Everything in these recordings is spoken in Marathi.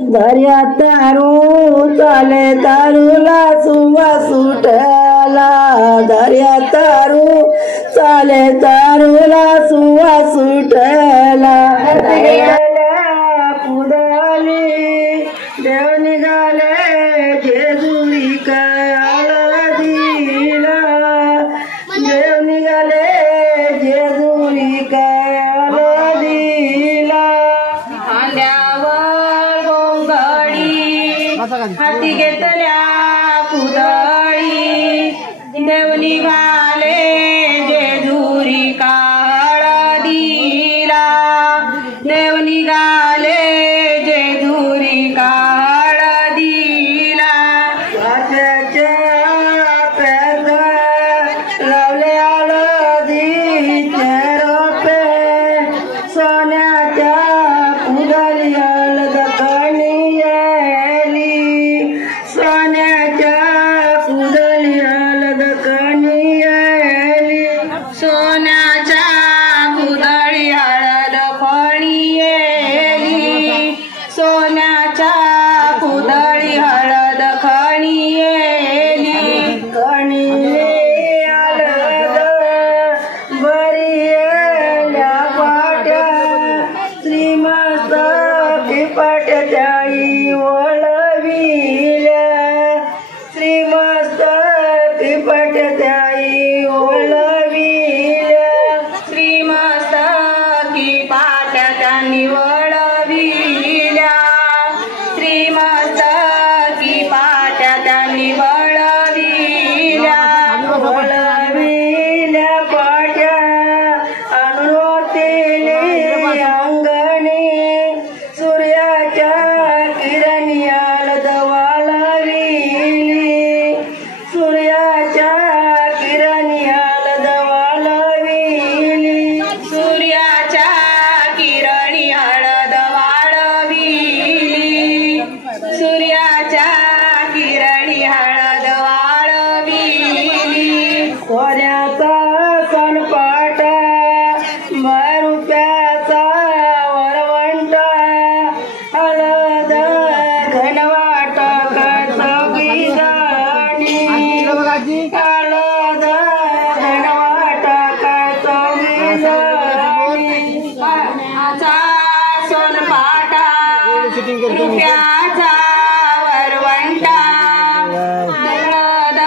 दर्या तारू चाले तारूला सुवास उठला दर्या तारू चाले तारूला सुवास उठला पुदाली देव निघाले जेजुरी काय आळदीला देव निघाले जेजुरी काय आळदीला खांद्यावर गोंगडी हाती घेतल्या कुदळी देव निघाले जेजुरी काय आळदीला देव निघाले जेजुरी काय आळदीला वाच्याच्या प्याद लावले आळदीचे रोपे सोन्याच्या कुदळी हळद कणियेली सोन्याच्या कुदळी हळद कणियेली सोन्याच्या कुदळी हळद खणियेली सोन्याच्या कुदळी हळद खणियेली कणिये हळद बरियेल्या पाट्या श्रीमंत पाट्याच्या वळविल्या श्रीमंत पाट्याच्या वळविल्या श्रीमंत की पाट्या त्यांनी वळविल्या श्रीमंत की पाट्या त्यांनी वळविल्या वळविल्या पाट्या अनुरोतीने अंगणी सूर्याच्या किरणी हळद वाळविली सूर्याच्या किरणी हळद वाळविली सूर्याच्या किरणी हळद वाळविली सूर्याच्या किरणी हळद वाळविली सोन्याचा सणपाट रुपयाचा वरवंटा हळद घनवाट चौकी जणी हळद घनवाट चौकी जणी सोनपाटा रुपयाचा वरवंटा हळद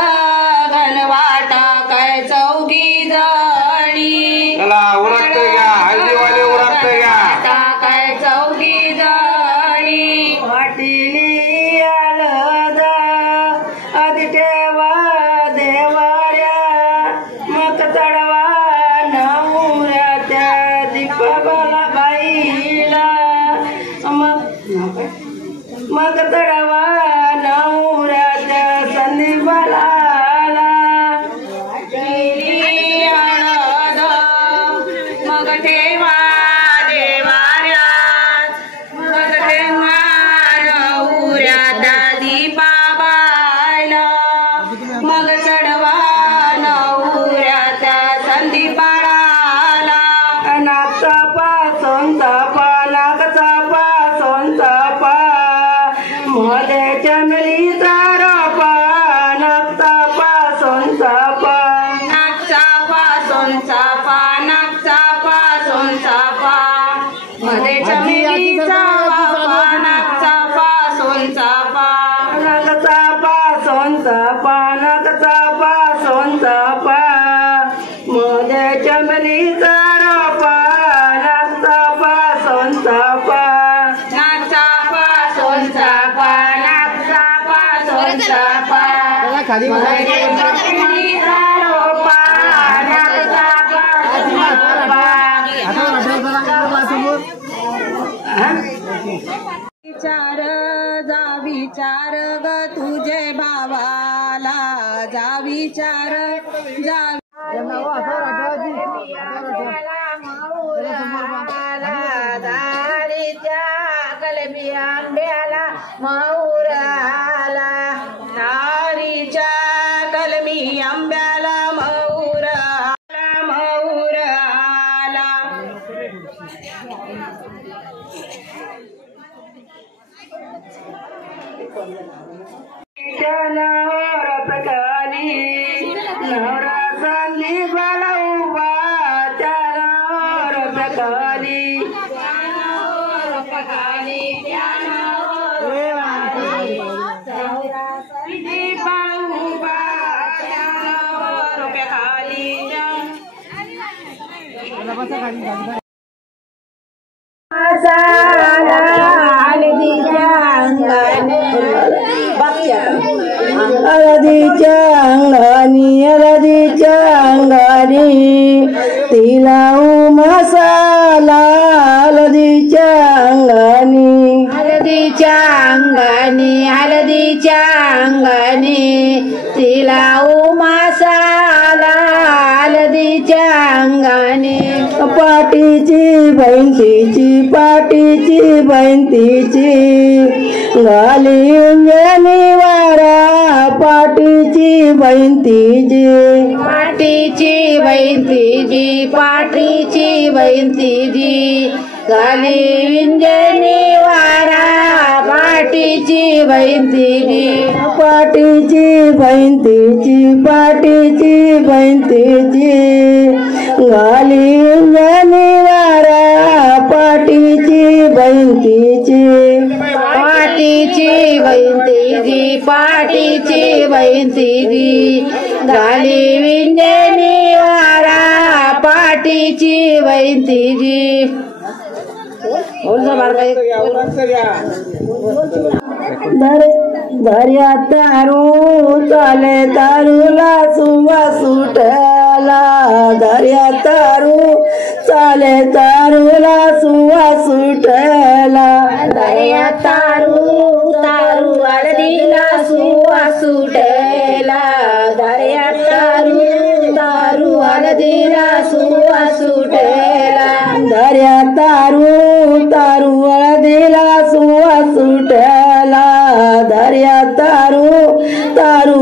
घनवाट चौकी जणी काय चौकी जणी वाटिली हळद आधी ठेवा देवाऱ्या मग चढवा नवऱ्याच्या दीपाला बाईला मग चढवा नवऱ्याच्या संदीपाला हळद मग ठेवा देवाऱ्यात मग ठेवा नवऱ्याच्या दीपाबाईला मग चढवा नवऱ्याच्या संदीपाला नागचापा सोनचापा नागचापा सोनचापा मध्ये चमेलीचा रोपा नागचापा सोनचापा नागचापा सोनचापा नागचापा सोनचापा मध्ये चमेलीचा वापा नागचापा सोनचापा नागचापा सोनचापा नागचापा सोनचापा मध्ये चमेलीचा रोपा नागचापा सोनचापा नागचापा सोनचापा नागचापा सोनचापा मध्ये चमेलीचा रोपा नागचापा विचार जा विचार ग तुझे भावाला जा विचार जा दारीच्या कलमी आंब्याला माऊर आला दारीच्या कलमी आंब्याला माऊर आला नवरा चालली बाला उभा त्यानावर पकाली हळदीच्या अंगानी तिला मसाला हळदीच्या अंगानी तिला मसाला हळदीच्या अंगानी पाटीची बहीण तिची गाली निवारा पाटीची बहीण तिची गाली निवारा पाटीची बहीण तिची गाली निवारा पाटीची बहीण तिची गाली निवारा पाटीची बहीण तिची दर्या तारू चाले तारूला सुवा सुटला दर्या तारू चाले तारूला सुवा सुटला दर्या तारू हळदीला सुवा सुटला दर्या तारू हळदीला सुवा सुटला दर्या तारू हळदीला सुवा सुटला दर्या तारू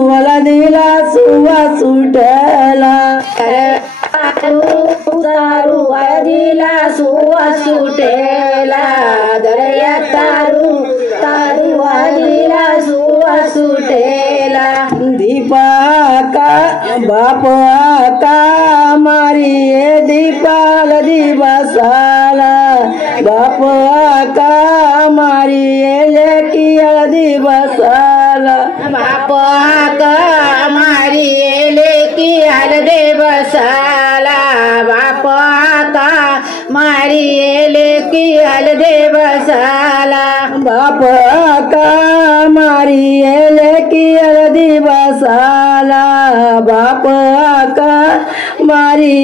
हळदीला सुवा सुटला तारू हळदीला सुवा सुटला दर्या तारू हळदीला सुवा सुटला दीपा बाप का मारी दीपाल दिवसाला बाप का मारी लेकी हळदी बसाला बाप का मारी लेकी हळदी बसाला बाप का मारी लेकी हळदी बसाला बाप का मारी लेकी हळदी बसाला बाप का मारी